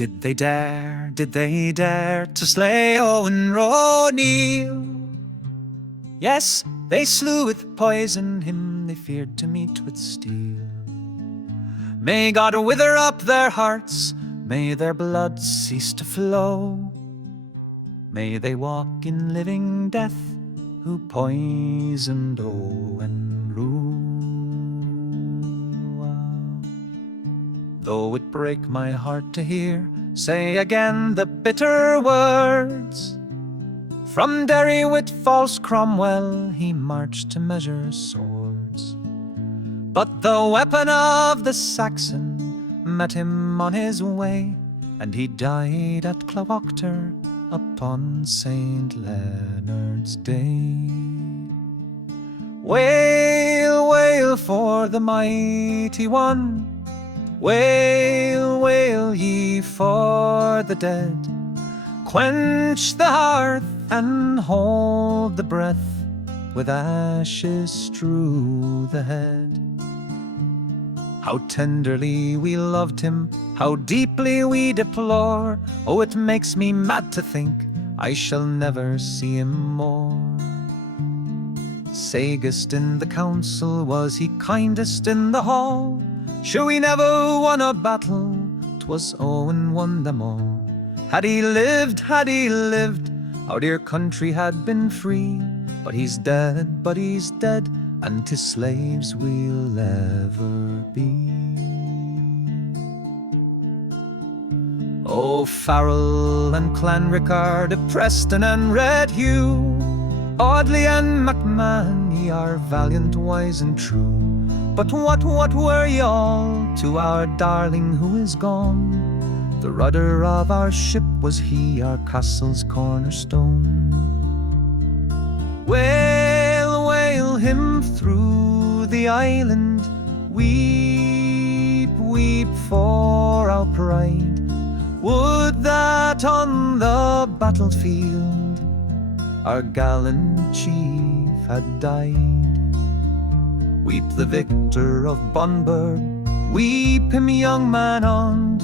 Did they dare to slay Owen O'Neill? Yes, they slew with poison him they feared to meet with steel. May God wither up their hearts, may their blood cease to flow. May they walk in living death who poisoned Owen Roe. Though it break my heart to hear say again the bitter words, from Derry with false Cromwell he marched to measure swords. But the weapon of the Saxon met him on his way, and he died at Clogaughter upon St. Leonard's Day. Wail, wail for the mighty one, wail, wail ye for the dead. Quench the hearth and hold the breath, with ashes strew the head. How tenderly we loved him, how deeply we deplore. Oh, it makes me mad to think I shall never see him more. Sagest in the council, was he kindest in the hall? Sure we never won a battle, 'twas Owen won them all. Had he lived, our dear country had been free. But he's dead, and 'tis slaves we'll ever be. Oh, Farrell and Clanricarde, Preston and Redhugh, Audley and MacMahon, ye are valiant, wise and true. But what were ye all to our darling who is gone? The rudder of our ship was he, our castle's cornerstone. Wail, wail him through the island, weep, weep for our pride. Would that on the battlefield our gallant chief had died. Weep the victor of Bunburg, weep him, young man Ond.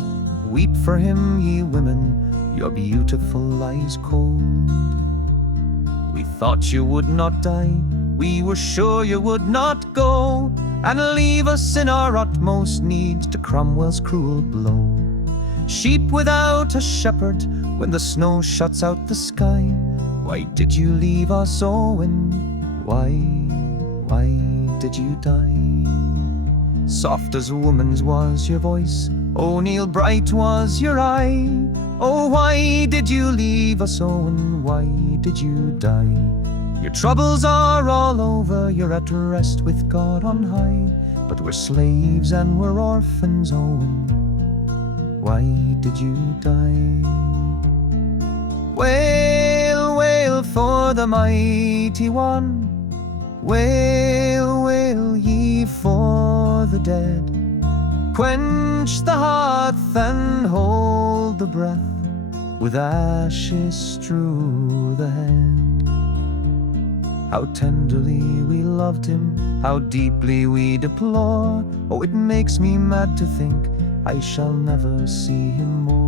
Weep for him, ye women, your beautiful lies cold. We thought you would not die, we were sure you would not go, and leave us in our utmost need to Cromwell's cruel blow. Sheep without a shepherd, when the snow shuts out the sky. Why did you leave us, Owen? Why did you die? Soft as a woman's was your voice, O'Neill, bright was your eye. Oh, why did you leave us, Owen? Why did you die? Your troubles are all over, you're at rest with God on high. But we're slaves and we're orphans, Owen. Why did you die? Wail, wail for the mighty one, wail, wail ye for the dead. Quench the hearth and hold the breath, with ashes strew the head. How tenderly we loved him, how deeply we deplore. Oh, it makes me mad to think I shall never see him more.